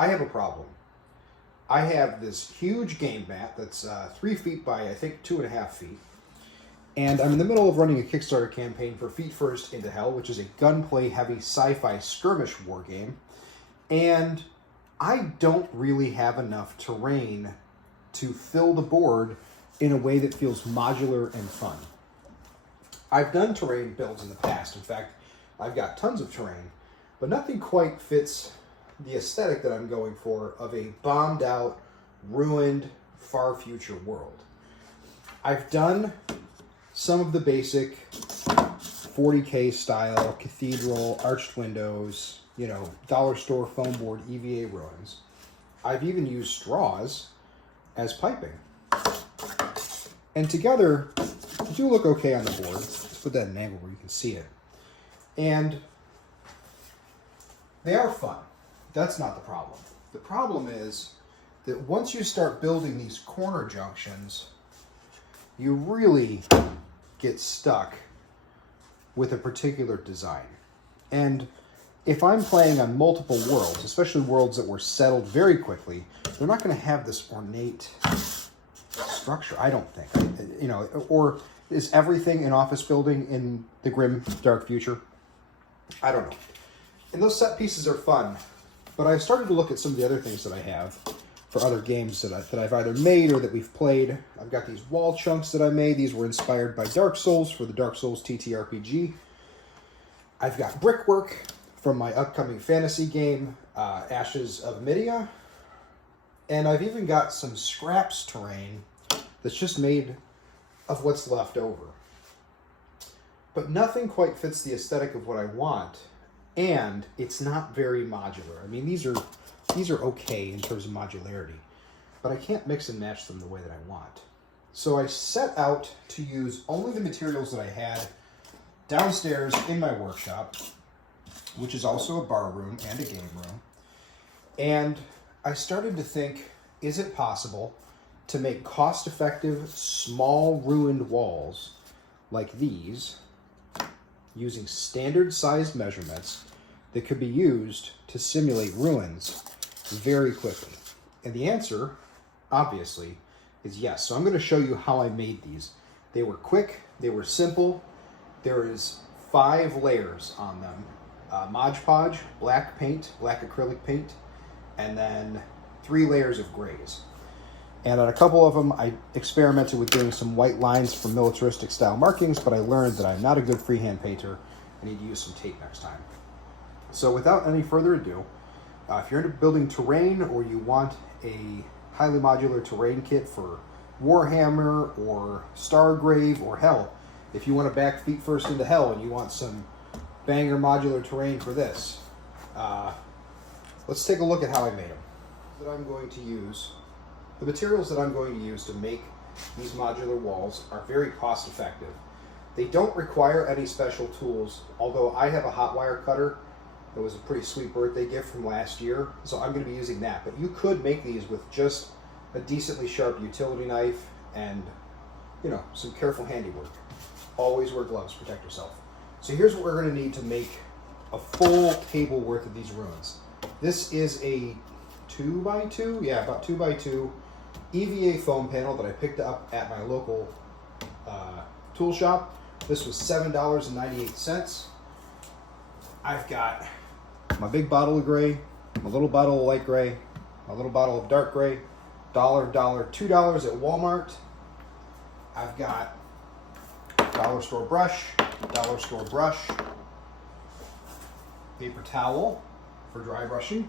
I have a problem. I have this huge game mat that's 3 feet by, I think, 2.5 feet. And I'm in the middle of running a Kickstarter campaign for Feet First into Hell, which is a gunplay-heavy sci-fi skirmish war game. And I don't really have enough terrain to fill the board in a way that feels modular and fun. I've done terrain builds in the past. In fact, I've got tons of terrain, but nothing quite fits the aesthetic that I'm going for of a bombed out, ruined, far future world. I've done some of the basic 40K style cathedral, arched windows, dollar store foam board EVA ruins. I've even used straws as piping. And together, they do look okay on the board. Let's put that at an angle where you can see it. And they are fun. That's not the problem. The problem is that once you start building these corner junctions, you really get stuck with a particular design. And if I'm playing on multiple worlds, especially worlds that were settled very quickly, they're not going to have this ornate structure, I don't think. Or is everything an office building in the grim, dark future? I don't know. And those set pieces are fun. But I started to look at some of the other things that I have for other games that I've either made or that we've played. I've got these wall chunks that I made. These were inspired by Dark Souls for the Dark Souls TTRPG. I've got brickwork from my upcoming fantasy game, Ashes of Midia. And I've even got some scraps terrain that's just made of what's left over. But nothing quite fits the aesthetic of what I want. And it's not very modular. I mean, these are okay in terms of modularity, but I can't mix and match them the way that I want. So I set out to use only the materials that I had downstairs in my workshop, which is also a bar room and a game room. And I started to think, is it possible to make cost-effective, small, ruined walls like these using standard-sized measurements that could be used to simulate ruins very quickly? And the answer, obviously, is yes. So I'm going to show you how I made these. They were quick, they were simple. There is 5 layers on them. Mod Podge, black paint, black acrylic paint, and then 3 layers of grays. And on a couple of them, I experimented with doing some white lines for militaristic style markings, but I learned that I'm not a good freehand painter. I need to use some tape next time. So without any further ado, if you're into building terrain or you want a highly modular terrain kit for Warhammer or Stargrave, or hell, if you want to back Feet First into Hell and you want some banger modular terrain for this, let's take a look at how I made them. The materials that I'm going to use to make these modular walls are very cost effective. They don't require any special tools, although I have a hot wire cutter. It was a pretty sweet birthday gift from last year, so I'm going to be using that. But you could make these with just a decently sharp utility knife and, some careful handiwork. Always wear gloves, protect yourself. So here's what we're going to need to make a full table worth of these ruins. This is a 2x2, about 2x2 EVA foam panel that I picked up at my local tool shop. This was $7.98. I've got my big bottle of gray, my little bottle of light gray, my little bottle of dark gray, $1, $2 at Walmart. I've got dollar store brush, paper towel for dry brushing,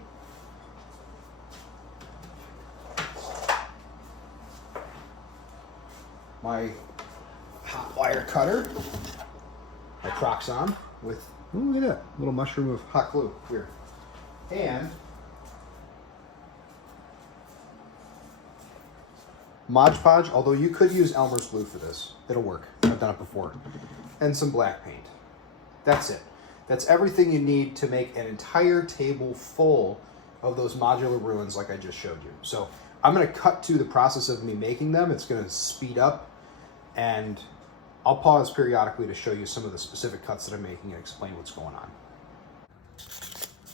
my hot wire cutter, my Proxxon with, look at that, little mushroom of hot glue, weird, and Mod Podge, although you could use Elmer's glue for this, it'll work, I've done it before, and some black paint. That's it. That's everything you need to make an entire table full of those modular ruins like I just showed you. So I'm going to cut to the process of me making them. It's going to speed up, and I'll pause periodically to show you some of the specific cuts that I'm making and explain what's going on.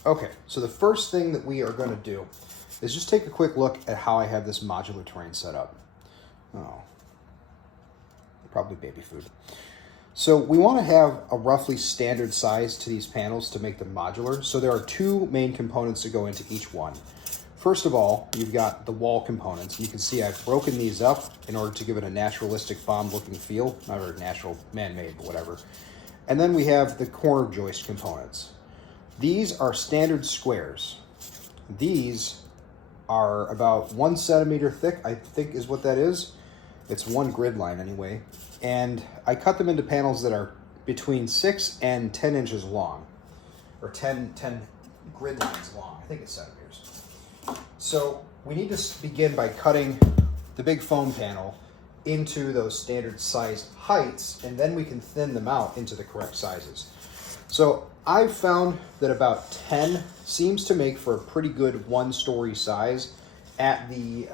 Okay, so the first thing that we are going to do is just take a quick look at how I have this modular terrain set up. Oh, probably baby food. So we want to have a roughly standard size to these panels to make them modular. So there are two main components that go into each one. First of all, you've got the wall components. You can see I've broken these up in order to give it a naturalistic bomb looking feel. Not very natural, man-made, but whatever. And then we have the corner joist components. These are standard squares. These are about 1 centimeter thick, I think is what that is. It's one grid line anyway. And I cut them into panels that are between 6 and 10 inches long, or 10 grid lines long. I think it's centimeters. So we need to begin by cutting the big foam panel into those standard size heights, and then we can thin them out into the correct sizes. So I've found that about 10 seems to make for a pretty good one-story size at the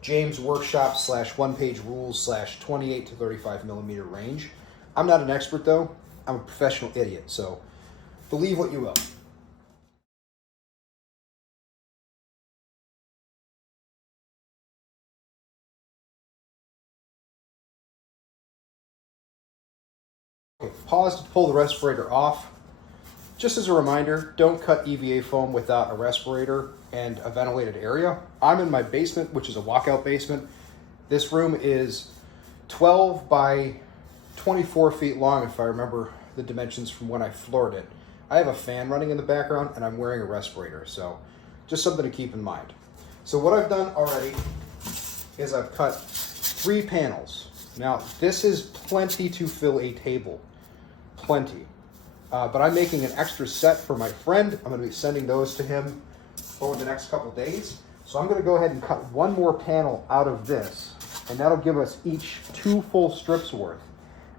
James Workshop / one-page rules / 28 to 35 millimeter range. I'm not an expert though. I'm a professional idiot, so believe what you will. Okay, pause to pull the respirator off. Just as a reminder, don't cut EVA foam without a respirator and a ventilated area. I'm in my basement, which is a walkout basement. This room is 12 by 24 feet long, if I remember the dimensions from when I floored it. I have a fan running in the background and I'm wearing a respirator, so just something to keep in mind. So what I've done already is I've cut 3 panels. Now, this is plenty to fill a table, plenty. But I'm making an extra set for my friend. I'm going to be sending those to him over the next couple days. So I'm going to go ahead and cut one more panel out of this, and that'll give us each 2 full strips worth.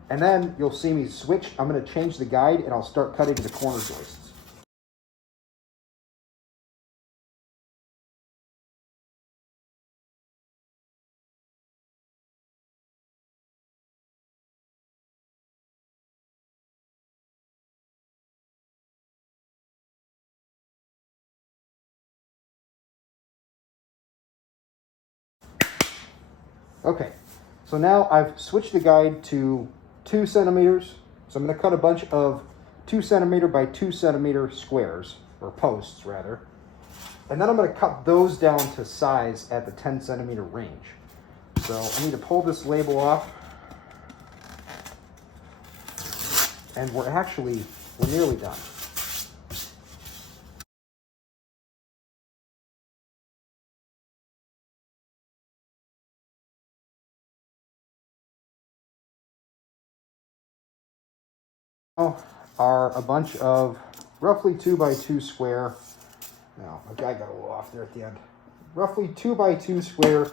And then you'll see me switch. I'm going to change the guide, and I'll start cutting the corner joists. Okay, so now I've switched the guide to 2 centimeters. So I'm going to cut a bunch of 2 centimeter by 2 centimeter squares, or posts rather. And then I'm going to cut those down to size at the 10 centimeter range. So I need to pull this label off. And we're nearly done. Are a bunch of roughly 2 by 2 square. Now, a guy got a little off there at the end. Roughly 2 by 2 square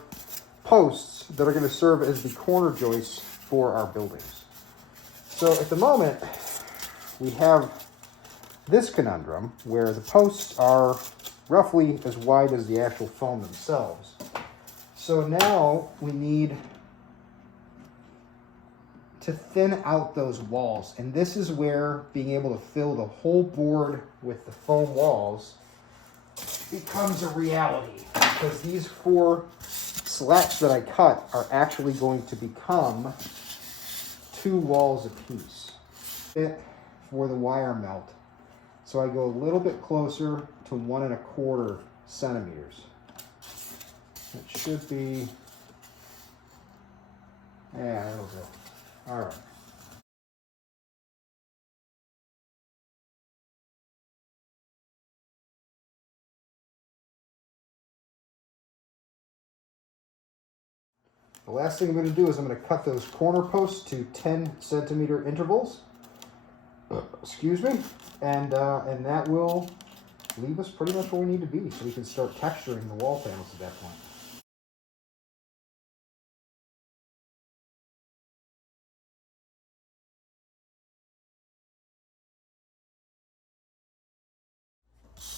posts that are going to serve as the corner joists for our buildings. So at the moment, we have this conundrum where the posts are roughly as wide as the actual foam themselves. So now we need to thin out those walls. And this is where being able to fill the whole board with the foam walls becomes a reality, because these 4 slats that I cut are actually going to become 2 walls apiece. Fit for the wire melt. So I go a little bit closer to 1 1/4 centimeters. It should be, yeah, that'll do. All right. The last thing I'm going to do is I'm going to cut those corner posts to 10 centimeter intervals. Excuse me. And that will leave us pretty much where we need to be, so we can start texturing the wall panels at that point.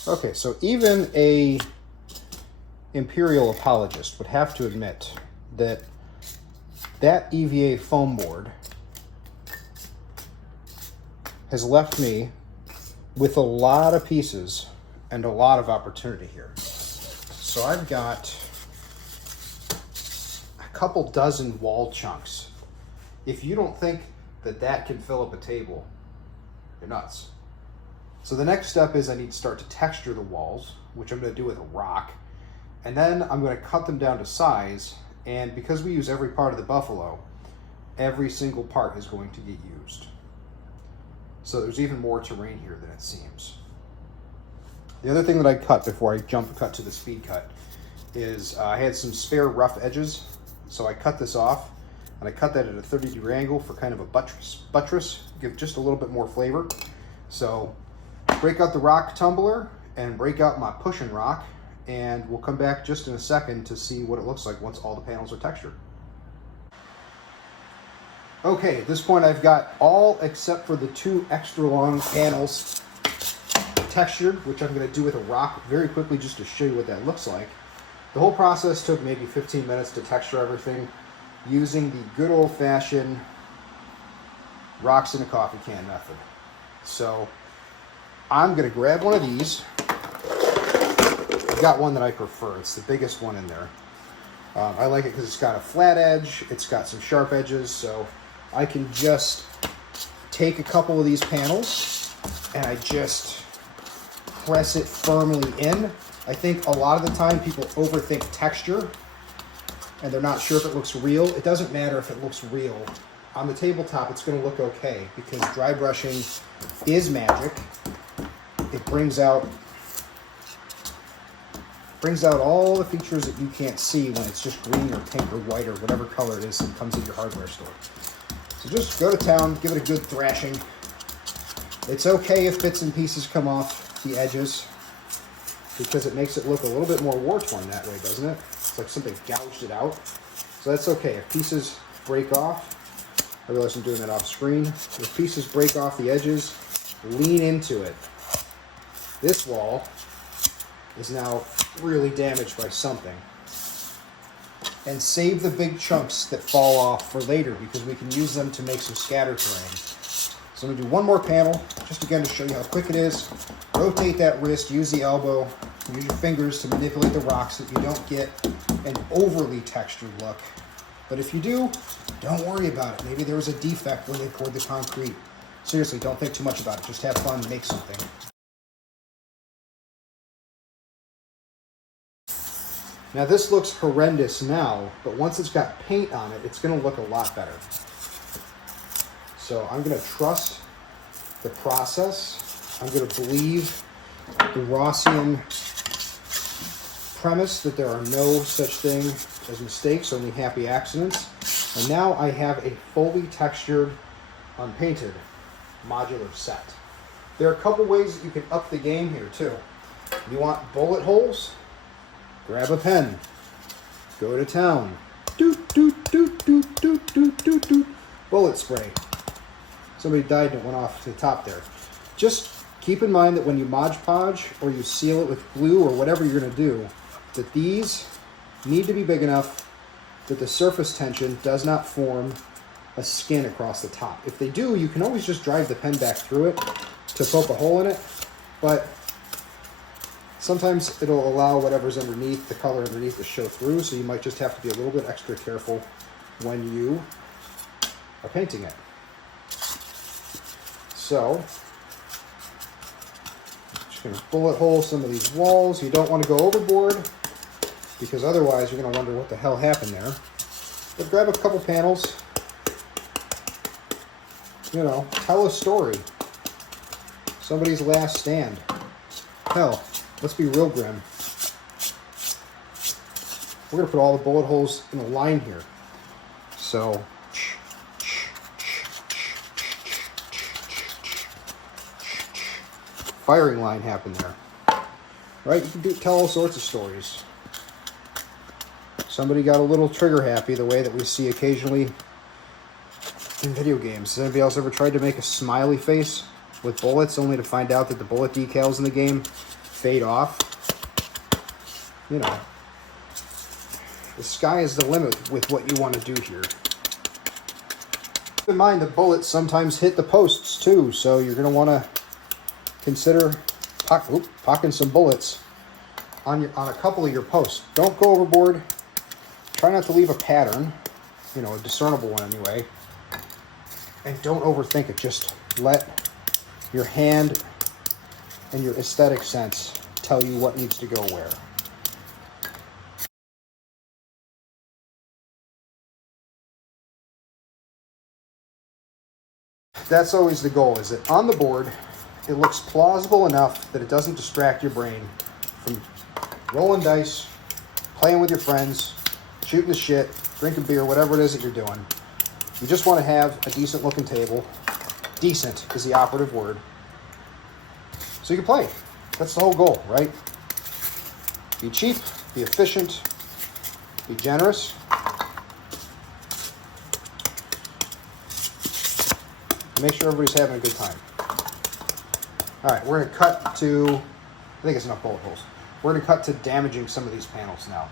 Okay, so even a imperial apologist would have to admit that that EVA foam board has left me with a lot of pieces and a lot of opportunity here. So I've got a couple dozen wall chunks. If you don't think that that can fill up a table, you're nuts. So the next step is I need to start to texture the walls, which I'm going to do with a rock. And then I'm going to cut them down to size. And because we use every part of the buffalo, every single part is going to get used. So there's even more terrain here than it seems. The other thing that I cut before I jump cut to the speed cut is I had some spare rough edges. So I cut this off, and I cut that at a 30-degree angle for kind of a buttress, give just a little bit more flavor. So break out the rock tumbler and break out my pushing rock, and we'll come back just in a second to see what it looks like once all the panels are textured. Okay, at this point I've got all except for the 2 extra long panels textured, which I'm going to do with a rock very quickly just to show you what that looks like. The whole process took maybe 15 minutes to texture everything using the good old-fashioned rocks in a coffee can method. So I'm going to grab one of these. I've got one that I prefer. It's the biggest one in there. I like it because it's got a flat edge. It's got some sharp edges. So I can just take a couple of these panels and I just press it firmly in. I think a lot of the time people overthink texture and they're not sure if it looks real. It doesn't matter if it looks real. On the tabletop, it's going to look okay because dry brushing is magic. It brings out all the features that you can't see when it's just green or pink or white or whatever color it is that comes in your hardware store. So just go to town, give it a good thrashing. It's okay if bits and pieces come off the edges because it makes it look a little bit more war-torn that way, doesn't it? It's like something gouged it out. So that's okay. If pieces break off, I realize I'm doing that off screen. If pieces break off the edges, lean into it. This wall is now really damaged by something. And save the big chunks that fall off for later because we can use them to make some scatter terrain. So I'm going to do one more panel, just again to show you how quick it is. Rotate that wrist, use the elbow, use your fingers to manipulate the rocks so that you don't get an overly textured look. But if you do, don't worry about it. Maybe there was a defect when they poured the concrete. Seriously, don't think too much about it. Just have fun and make something. Now this looks horrendous now, but once it's got paint on it, it's going to look a lot better. So I'm going to trust the process. I'm going to believe the Rossian premise that there are no such thing as mistakes, only happy accidents. And now I have a fully textured, unpainted modular set. There are a couple ways that you can up the game here too. You want bullet holes? Grab a pen. Go to town. Doot, doot, doot, doot, doot, doot, doot, doot. Bullet spray. Somebody died and it went off to the top there. Just keep in mind that when you Mod Podge or you seal it with glue or whatever you're going to do, that these need to be big enough that the surface tension does not form a skin across the top. If they do, you can always just drive the pen back through it to poke a hole in it, but sometimes it'll allow whatever's underneath, the color underneath, to show through, so you might just have to be a little bit extra careful when you are painting it. So, just going to bullet hole some of these walls. You don't want to go overboard, because otherwise you're going to wonder what the hell happened there. But grab a couple panels. You know, tell a story. Somebody's last stand. Hell, let's be real grim. We're going to put all the bullet holes in a line here. So, firing line happened there. Right? You can tell all sorts of stories. Somebody got a little trigger happy the way that we see occasionally in video games. Has anybody else ever tried to make a smiley face with bullets only to find out that the bullet decals in the game fade off? You know, the sky is the limit with what you want to do here. Keep in mind the bullets sometimes hit the posts too, so you're going to want to consider pocking some bullets on a couple of your posts. Don't go overboard. Try not to leave a pattern, you know, a discernible one anyway. And don't overthink it. Just let your hand and your aesthetic sense tell you what needs to go where. That's always the goal, is that on the board, it looks plausible enough that it doesn't distract your brain from rolling dice, playing with your friends, shooting the shit, drinking beer, whatever it is that you're doing. You just want to have a decent looking table. Decent is the operative word. So you can play. That's the whole goal, right? Be cheap, be efficient, be generous. Make sure everybody's having a good time. All right, we're going to cut to, I think it's enough bullet holes. We're going to cut to damaging some of these panels now.